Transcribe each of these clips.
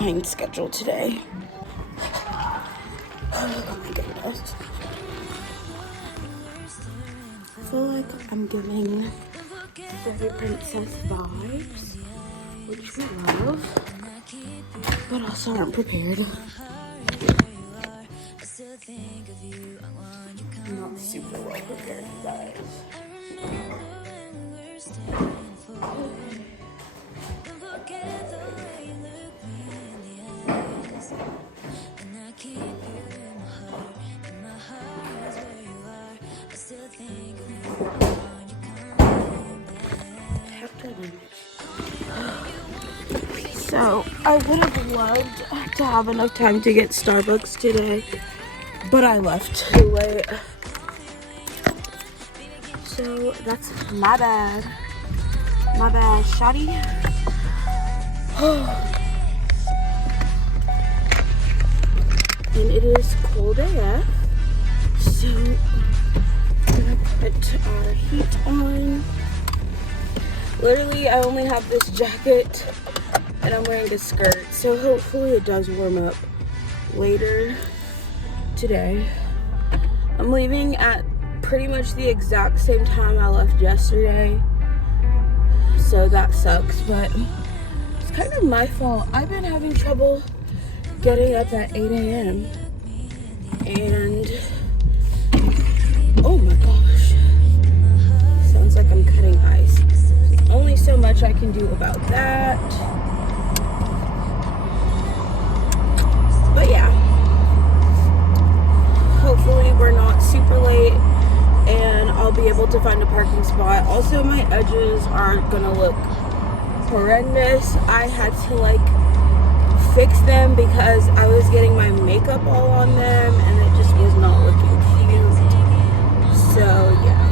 behind schedule today. Oh my goodness. I feel like I'm giving Fairy Princess vibes, which we love, but also aren't prepared. I'm not super well prepared, guys. So I would have loved to have enough time to get Starbucks today, but I left too late. So that's my bad. My bad, shawty. And it is cold AF. So I'm gonna put our heat on. Literally, I only have this jacket and I'm wearing a skirt. So hopefully it does warm up later today. I'm leaving at pretty much the exact same time I left yesterday. So that sucks, but it's kind of my fault. I've been having trouble getting up at 8 a.m. and oh my gosh, sounds like I'm cutting ice. Only so much I can do about that. But yeah, hopefully we're not super late and I'll be able to find a parking spot. Also, my edges are gonna look horrendous. I had to like fix them because I was getting my makeup all on them and it just was not looking cute. So yeah.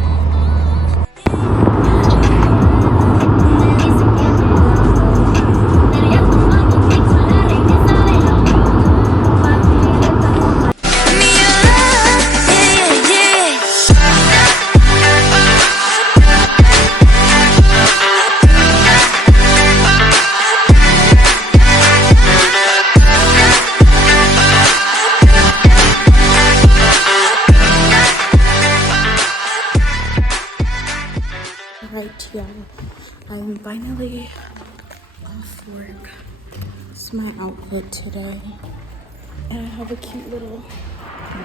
Right, y'all. I'm finally off work. This is my outfit today. And I have a cute little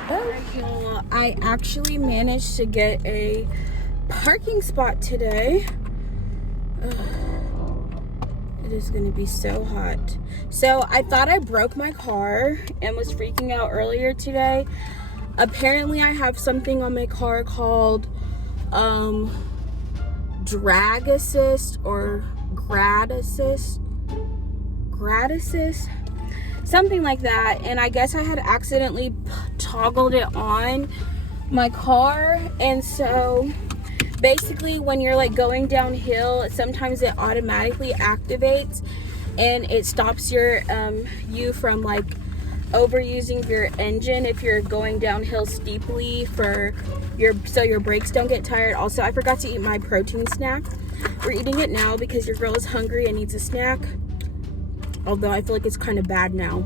bow. I actually managed to get a parking spot today. It is gonna be so hot. So I thought I broke my car and was freaking out earlier today. Apparently I have something on my car called drag assist or grad assist, something like that. And I guess I had accidentally toggled it on my car, and so basically when you're like going downhill, sometimes it automatically activates and it stops you from like overusing your engine if you're going downhill steeply so your brakes don't get tired. Also, I forgot to eat my protein snack. We're eating it now because your girl is hungry and needs a snack, although I feel like it's kind of bad now.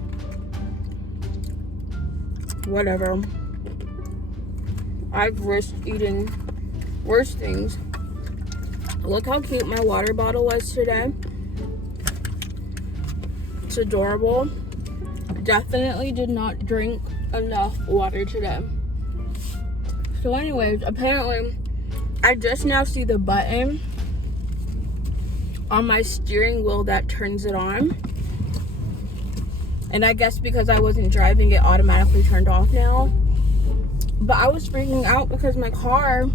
Whatever, I've risked eating worse things. Look how cute my water bottle was today. It's adorable. Definitely did not drink enough water today. So anyways, apparently I just now see the button on my steering wheel that turns it on, and I guess because I wasn't driving, it automatically turned off now. But I was freaking out because my car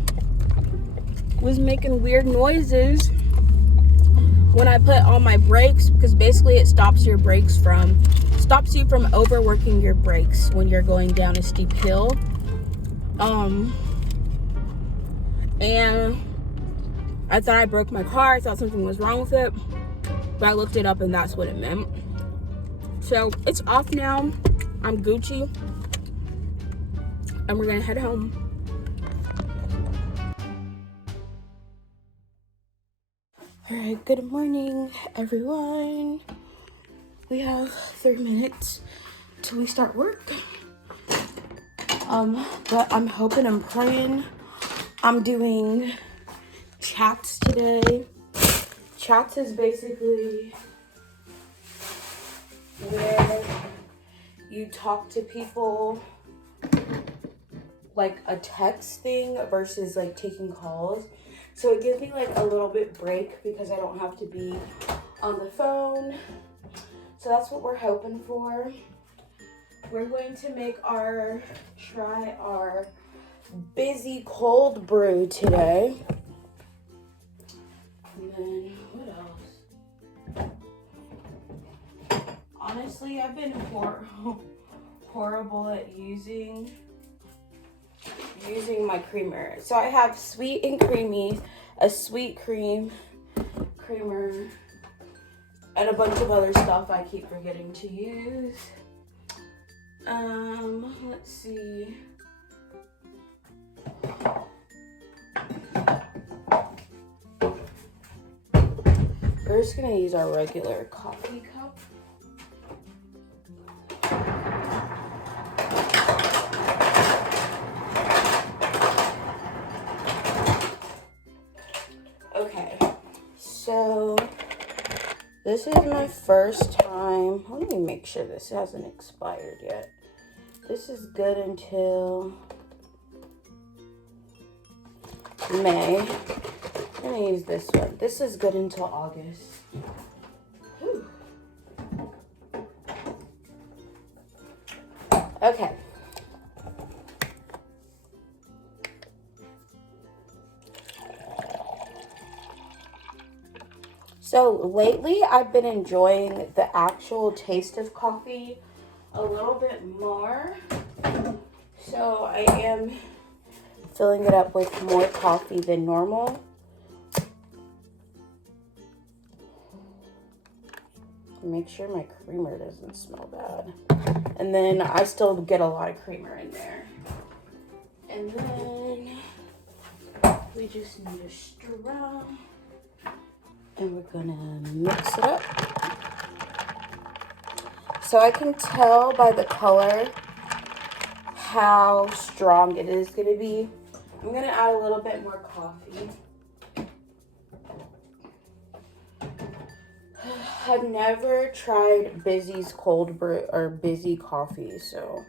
was making weird noises when I put on my brakes, because basically it stops you from overworking your brakes when you're going down a steep hill. And I thought I broke my car. I thought something was wrong with it, but I looked it up and that's what it meant. So it's off now. I'm Gucci, and we're gonna head home. All right, good morning, everyone. we have 3 minutes till we start work. But I'm hoping, I'm praying. I'm doing chats today. Chats is basically where you talk to people like a text thing versus like taking calls. So it gives me like a little bit break because I don't have to be on the phone. So that's what we're hoping for. We're going to try our busy cold brew today. And then what else? Honestly, I've been horrible at using my creamer. So I have sweet and creamy, a sweet creamer, and a bunch of other stuff I keep forgetting to use. Let's see. We're just gonna use our regular coffee cup. Okay, so this is my first time. Let me make sure this hasn't expired yet. This is good until May. I'm gonna use this one. This is good until August. Whew. Okay. So lately I've been enjoying the actual taste of coffee a little bit more. So I am filling it up with more coffee than normal. Make sure my creamer doesn't smell bad. And then I still get a lot of creamer in there. And then we just need a straw. And we're gonna mix it up. So I can tell by the color how strong it is gonna be. I'm gonna add a little bit more coffee. I've never tried Bizzy's cold brew or Bizzy coffee, so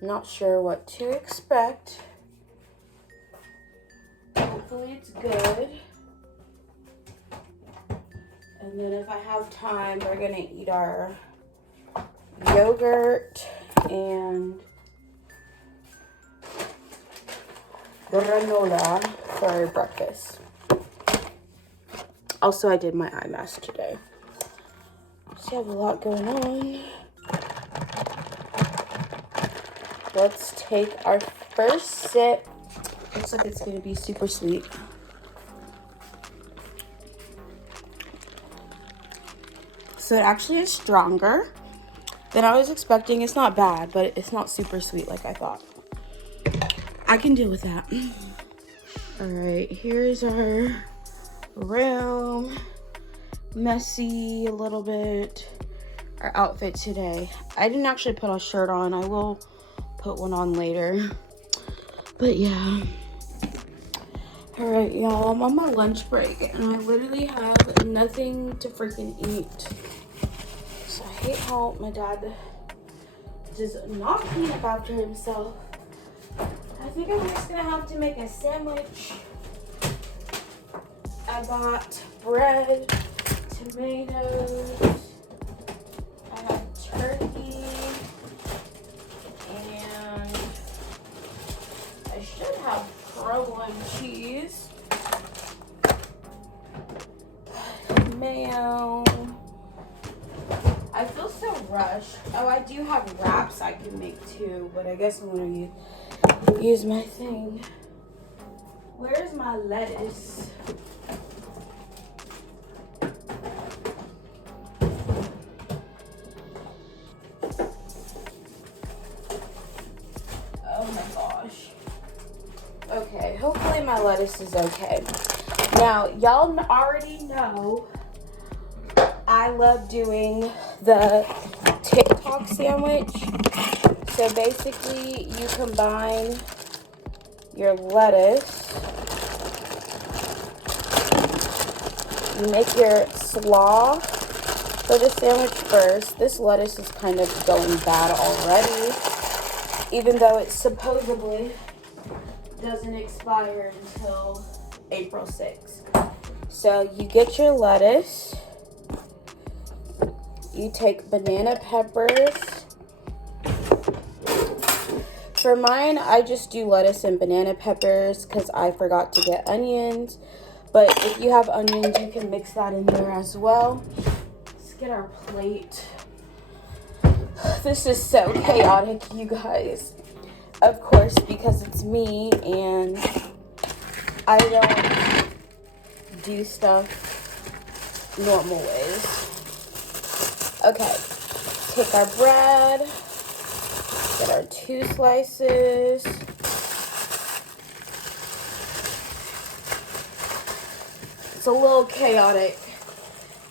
I'm not sure what to expect. Hopefully it's good. And then if I have time, we're gonna eat our yogurt and granola for breakfast. Also, I did my eye mask today. So I have a lot going on. Let's take our first sip. Looks like it's gonna be super sweet. So it actually is stronger than I was expecting. It's not bad, but it's not super sweet like I thought. I can deal with that. All right, here's our room. Messy a little bit. Our outfit today. I didn't actually put a shirt on. I will put one on later. But yeah. All right, y'all, I'm on my lunch break and I literally have nothing to freaking eat. So I hate how my dad does not clean up after himself. I think I'm just gonna have to make a sandwich. I got bread, tomatoes, I have turkey, and I should have provolone cheese, mayo. I feel so rushed. Oh, I do have wraps I can make too, but I guess I'm gonna use my thing. Where's my lettuce? Oh my gosh. Okay, hopefully my lettuce is okay. Now, y'all already know I love doing the TikTok sandwich. So basically, you combine your lettuce, you make your slaw for the sandwich first. This lettuce is kind of going bad already, even though it supposedly doesn't expire until April 6th. So you get your lettuce, you take banana peppers. For mine, I just do lettuce and banana peppers because I forgot to get onions. But if you have onions, you can mix that in there as well. Let's get our plate. This is so chaotic, you guys. Of course, because it's me and I don't do stuff normal ways. Okay, take our bread. Get our 2 slices. It's a little chaotic.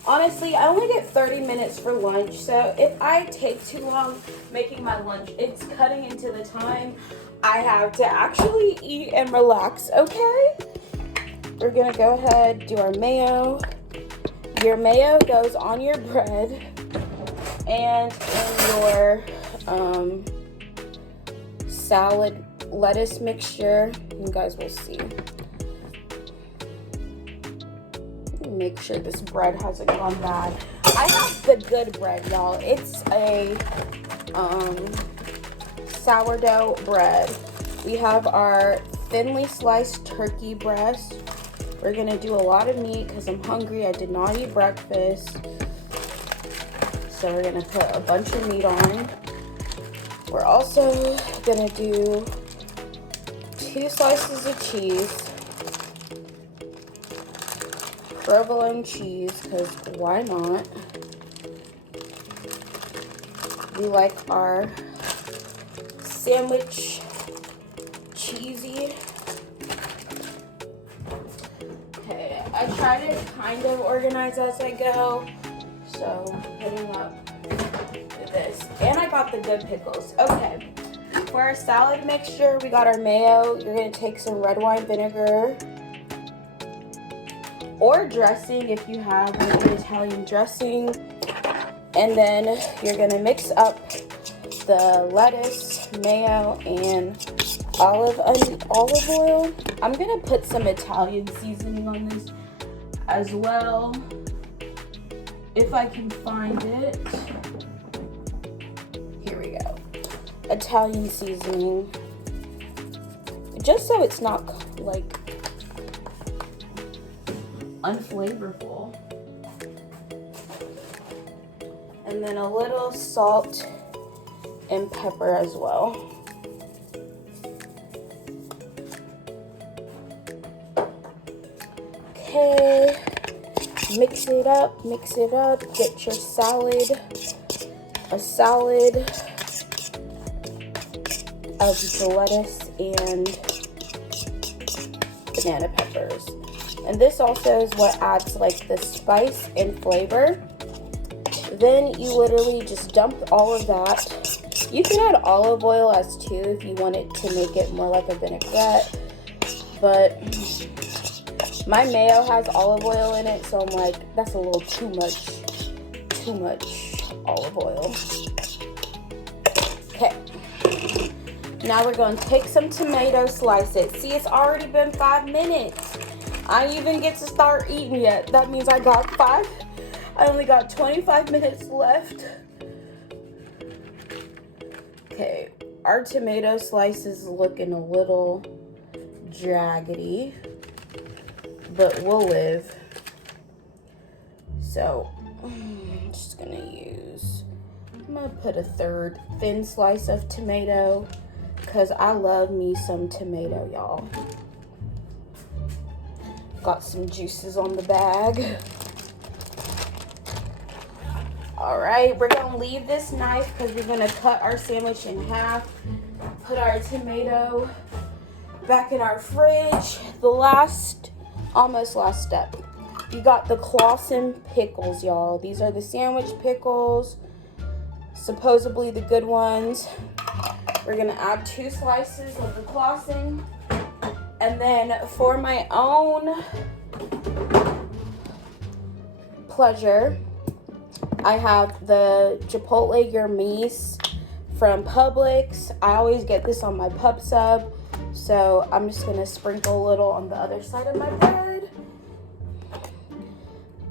Honestly, I only get 30 minutes for lunch, so if I take too long making my lunch, it's cutting into the time I have to actually eat and relax, okay? We're gonna go ahead, do our mayo. Your mayo goes on your bread and in your salad lettuce mixture. You guys will see. Make sure this bread hasn't gone bad. I have the good bread, y'all. It's a sourdough bread. We have our thinly sliced turkey breast. We're gonna do a lot of meat because I'm hungry. I did not eat breakfast. So we're gonna put a bunch of meat on. We're also gonna do 2 slices of cheese, provolone cheese, because why not? We like our sandwich cheesy. Okay, I try to kind of organize as I go, so putting up this, and I got the good pickles. Okay, for our salad mixture, we got our mayo. You're gonna take some red wine vinegar or dressing if you have like an Italian dressing, and then you're gonna mix up the lettuce, mayo, and olive oil. I'm gonna put some Italian seasoning on this as well if I can find it. Here we go. Italian seasoning, just so it's not like unflavorful. And then a little salt and pepper as well. Okay, mix it up, get your salad, a salad of the lettuce and banana peppers. And this also is what adds like the spice and flavor. Then you literally just dump all of that. You can add olive oil as too if you want it to make it more like a vinaigrette. But my mayo has olive oil in it, so I'm like, that's a little too much olive oil. Okay. Now we're going to take some tomato slices. See, it's already been 5 minutes. I didn't even get to start eating yet. That means I only got 25 minutes left. Okay, our tomato slice is looking a little jaggedy, but we'll live. So, I'm just gonna put a 1/3 thin slice of tomato, because I love me some tomato, y'all. Got some juices on the bag. All right, we're gonna leave this knife because we're gonna cut our sandwich in half. Put our tomato back in our fridge. The almost last step. You got the Claussen pickles, y'all. These are the sandwich pickles, supposedly the good ones. We're gonna add 2 slices of the Claussen. And then for my own pleasure, I have the Chipotle Gourmets from Publix. I always get this on my pub sub, so I'm just gonna sprinkle a little on the other side of my bread.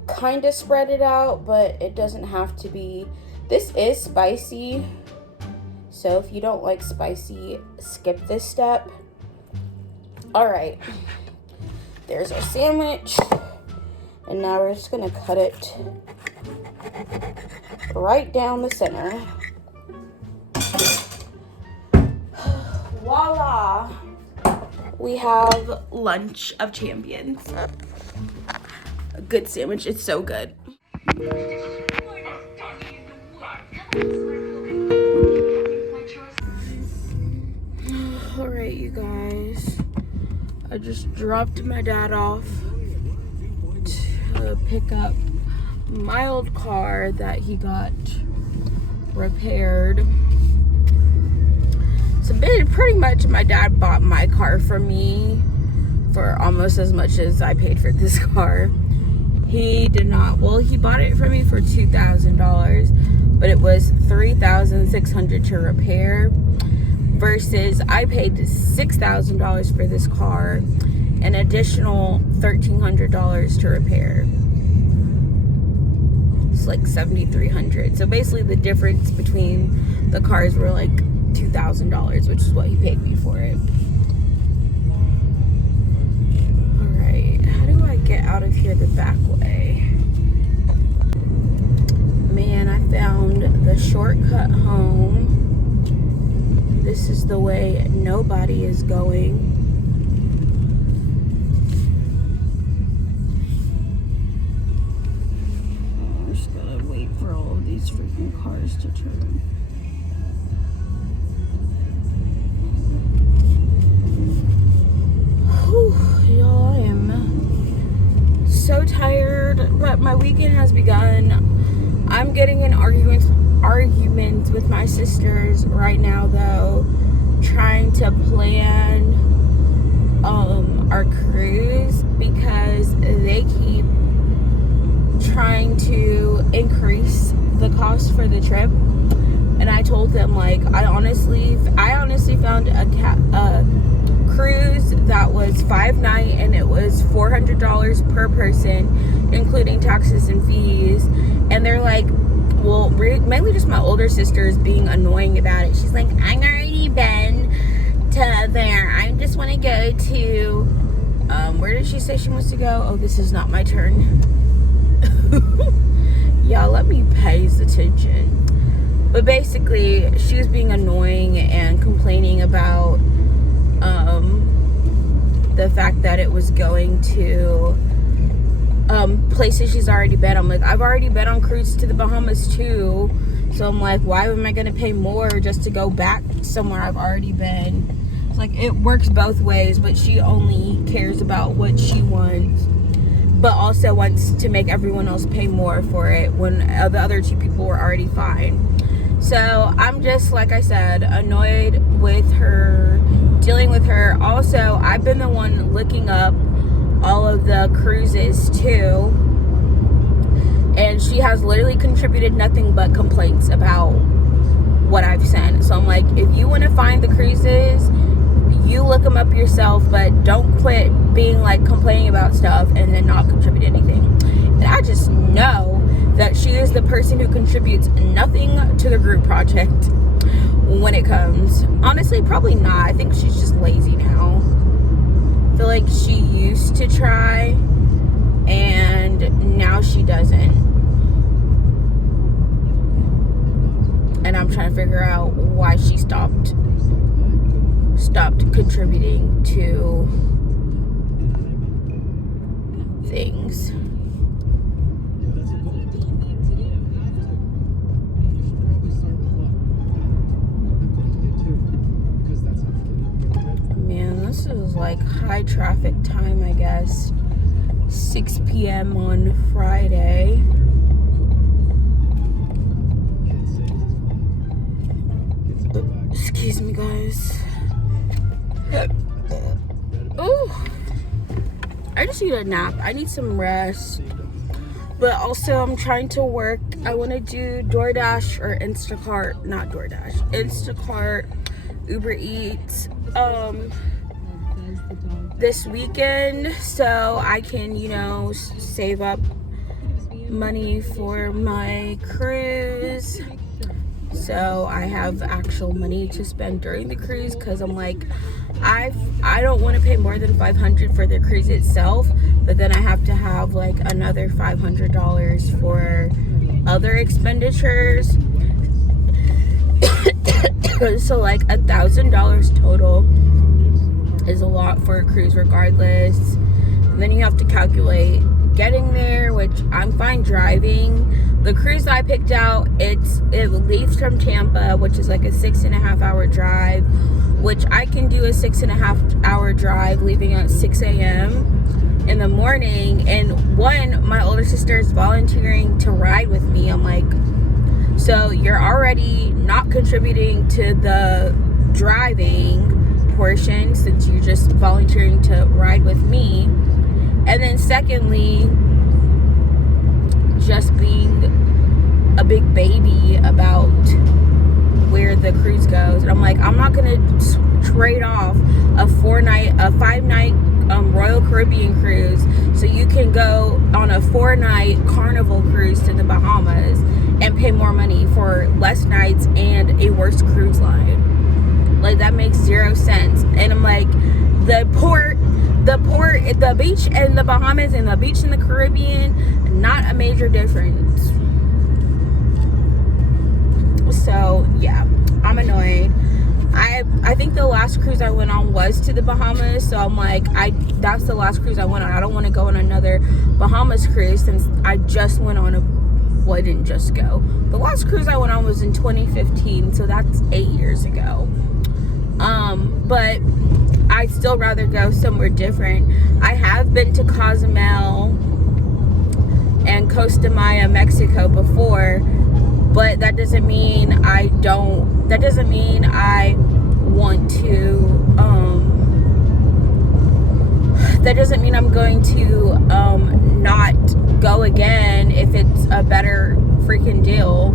Kind of spread it out, but it doesn't have to be. This is spicy, so if you don't like spicy, skip this step. All right, there's our sandwich, and now we're just gonna cut it right down the center. Voila! We have lunch of champions. A good sandwich, it's so good. All right, you guys. I just dropped my dad off to pick up my old car that he got repaired. So pretty much my dad bought my car for me for almost as much as I paid for this car. He did not, well, he bought it for me for $2,000, but it was $3,600 to repair, versus I paid $6,000 for this car, an additional $1,300 to repair. It's like $7,300. So basically the difference between the cars were like $2,000, which is what he paid me for it. All right, how do I get out of here the back way? Man, I found the shortcut home. This is the way nobody is going. I'm just gonna wait for all of these freaking cars to turn. Whew, y'all, I am so tired, but my weekend has begun. I'm getting in arguments with my sisters right now, though, trying to plan our cruise, because they keep trying to increase the cost for the trip. And I told them, like, I honestly found a cruise that was 5-night, and it was $400 per person, including taxes and fees. And they're like, well, mainly just my older sister's being annoying about it. She's like, I've already been to there. I just want to go to, where did she say she wants to go? Oh, this is not my turn. Y'all, let me pay attention. But basically, she was being annoying and complaining about the fact that it was going to places she's already been. I'm like, I've already been on cruise to the Bahamas too, so I'm like, why am I gonna pay more just to go back somewhere I've already been? It's like, it works both ways, but she only cares about what she wants, but also wants to make everyone else pay more for it when the other 2 people were already fine. So I'm just, like I said, annoyed with her, dealing with her. Also, I've been the one looking up all of the cruises too, and she has literally contributed nothing but complaints about what I've sent. So I'm like, if you want to find the cruises, you look them up yourself, but don't quit being like complaining about stuff and then not contribute anything. And I just know that she is the person who contributes nothing to the group project when it comes. Honestly, probably not. I think she's just lazy now. I feel like she used to try, and now she doesn't. And I'm trying to figure out why she stopped contributing to things. Man, this is like high traffic time, I guess. 6 p.m. on Friday. Excuse me, guys. Ooh, I just need a nap. I need some rest. But also, I'm trying to work. I want to do DoorDash or Instacart. Not DoorDash. Instacart, Uber Eats. This weekend, so I can, you know, save up money for my cruise. So I have actual money to spend during the cruise, because I'm like, I don't want to pay more than $500 for the cruise itself, but then I have to have like another $500 for other expenditures. So like $1,000 total is a lot for a cruise regardless. And then you have to calculate getting there, which I'm fine driving. The cruise I picked out, it leaves from Tampa, which is like a 6.5 hour drive, which I can do a 6.5 hour drive leaving at 6 a.m. in the morning. And my older sister is volunteering to ride with me. I'm like, so you're already not contributing to the driving portion since you're just volunteering to ride with me. And then secondly, just being a big baby about where the cruise goes. And I'm like, I'm not gonna trade off a 5-night Royal Caribbean cruise so you can go on a 4-night Carnival cruise to the Bahamas and pay more money for less nights and a worse cruise line. Like, that makes zero sense. And I'm like, the beach in the Bahamas and the beach in the Caribbean, not a major difference. So yeah, I'm annoyed. I think the last cruise I went on was to the Bahamas, so I'm like, that's the last cruise I went on. I don't want to go on another Bahamas cruise since I just went on I didn't just go. The last cruise I went on was in 2015, so that's 8 years ago. But I'd still rather go somewhere different. I have been to Cozumel and Costa Maya, Mexico before, but that doesn't mean I want to, that doesn't mean I'm going to, not go again if it's a better freaking deal.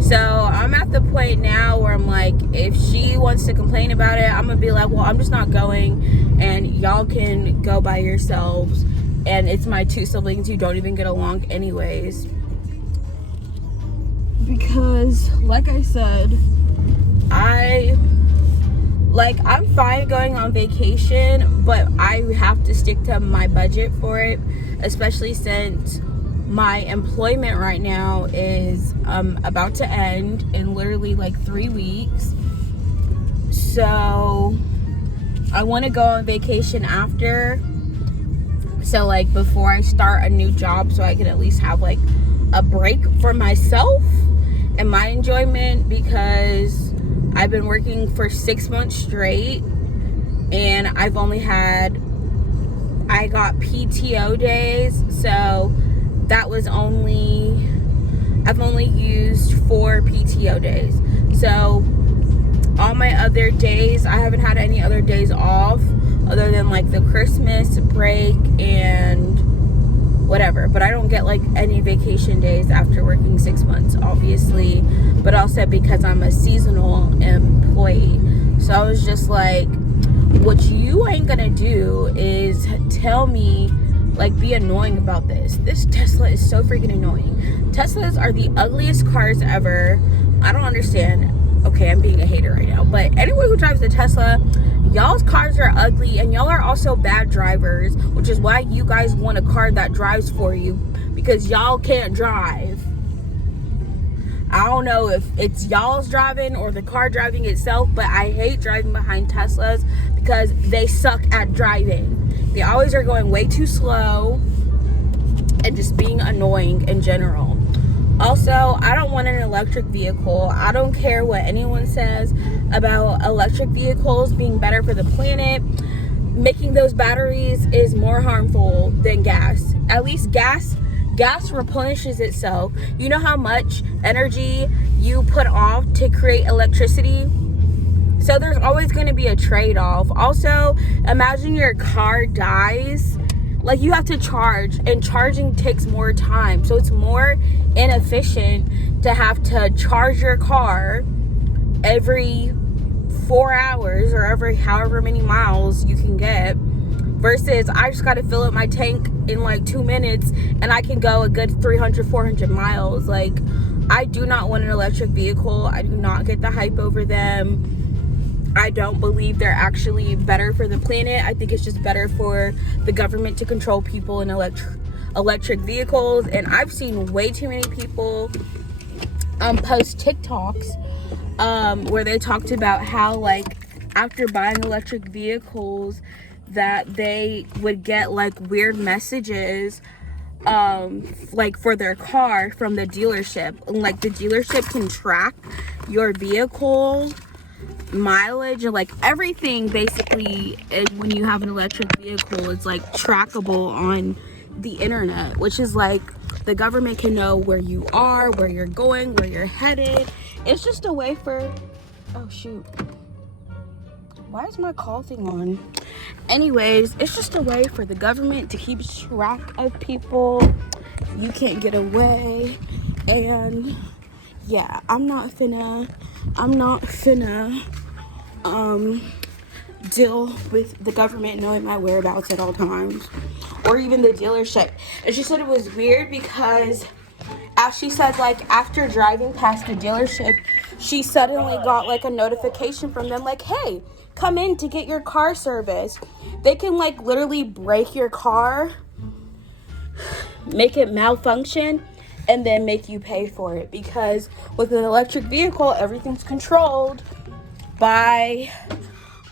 So I'm at the point now where I'm like, if she wants to complain about it, I'm gonna be like, well, I'm just not going, and y'all can go by yourselves. And it's my 2 siblings who don't even get along anyways. Because, like I said, I'm fine going on vacation, but I have to stick to my budget for it, especially since my employment right now is about to end in literally like 3 weeks. So I want to go on vacation after, so like before I start a new job, so I can at least have like a break for myself and my enjoyment, because I've been working for 6 months straight and I got PTO days, so that was I've only used 4 PTO days. So all my other days, I haven't had any other days off other than like the Christmas break and whatever. But I don't get like any vacation days after working 6 months, obviously, but also because I'm a seasonal employee. So I was just like, what you ain't gonna do is tell me, like, be annoying about this. This Tesla is so freaking annoying. Teslas are the ugliest cars ever. I don't understand. Okay, I'm being a hater right now, but anyone who drives a Tesla, y'all's cars are ugly, and y'all are also bad drivers, which is why you guys want a car that drives for you, because y'all can't drive. I don't know if it's y'all's driving or the car driving itself, but I hate driving behind Teslas because they suck at driving. They always are going way too slow and just being annoying in general. Also, I don't want an electric vehicle. I don't care what anyone says about electric vehicles being better for the planet. making those batteries is more harmful than gas. At least gas replenishes itself. You know how much energy you put off to create electricity? So there's always going to be a trade-off. Also, imagine your car dies. Like, you have to charge, and charging takes more time. So it's more inefficient to have to charge your car every 4 hours or every however many miles you can get, versus I just got to fill up my tank in like 2 minutes and I can go a good 300-400 miles. Like, I do not want an electric vehicle. I do not get the hype over them. I don't believe they're actually better for the planet. I think it's just better for the government to control people in electric vehicles. And I've seen way too many people post TikToks where they talked about how, like, after buying electric vehicles, that they would get like weird messages like for their car from the dealership. Like, the dealership can track your vehicle mileage and like everything basically. When you have an electric vehicle, it's like trackable on the internet, which is like the government can know where you are, where you're going, where you're headed. It's just a way for, oh shoot, why is my call thing on? Anyways, it's just a way for the government to keep track of people. You can't get away. And yeah, I'm not finna deal with the government knowing my whereabouts at all times, or even the dealership. And she said it was weird because, as she said, like, after driving past the dealership, she suddenly got like a notification from them like, hey, come in to get your car serviced. They can like literally break your car, make it malfunction, and then make you pay for it, because with an electric vehicle, everything's controlled by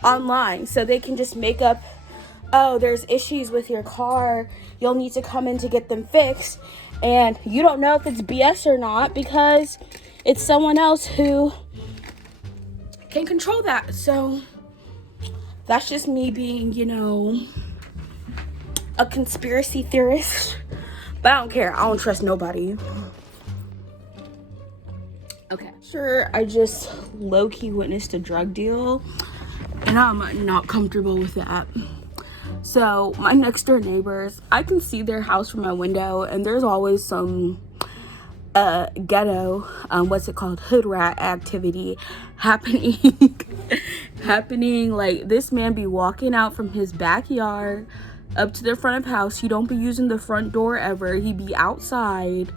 online. So they can just make up, oh, there's issues with your car, you'll need to come in to get them fixed, and you don't know if it's BS or not because it's someone else who can control that. So that's just me being, you know, a conspiracy theorist. But I don't care. I don't trust nobody. Okay. Sure, I just low-key witnessed a drug deal, and I'm not comfortable with that. So my next door neighbors, I can see their house from my window, and there's always some ghetto, what's it called, hood rat activity happening. Like, this man be walking out from his backyard up to the front of house. He don't be using the front door ever. He be outside.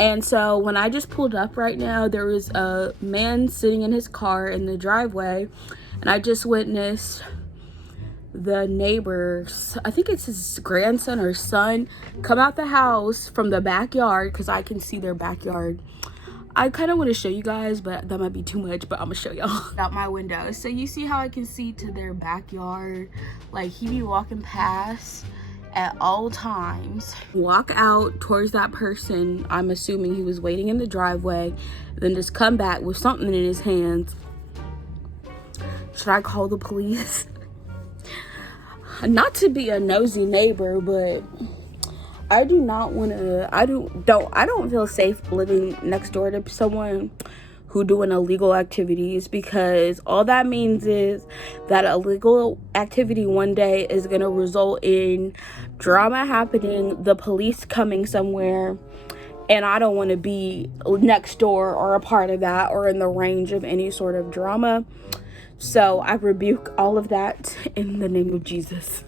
And so when I just pulled up right now, there was a man sitting in his car in the driveway, and I just witnessed the neighbors, I think it's his grandson or son, come out the house from the backyard, because I can see their backyard. I kind of want to show you guys, but that might be too much, but I'm gonna show y'all out my window. So you see how I can see to their backyard? Like, he be walking past at all times, walk out towards that person. I'm assuming he was waiting in the driveway, then just come back with something in his hands. Should I call the police? Not to be a nosy neighbor, but I do not want to, I don't feel safe living next door to someone who doing illegal activities, because all that means is that illegal activity one day is going to result in drama happening, the police coming somewhere, and I don't want to be next door or a part of that or in the range of any sort of drama. So I rebuke all of that in the name of Jesus.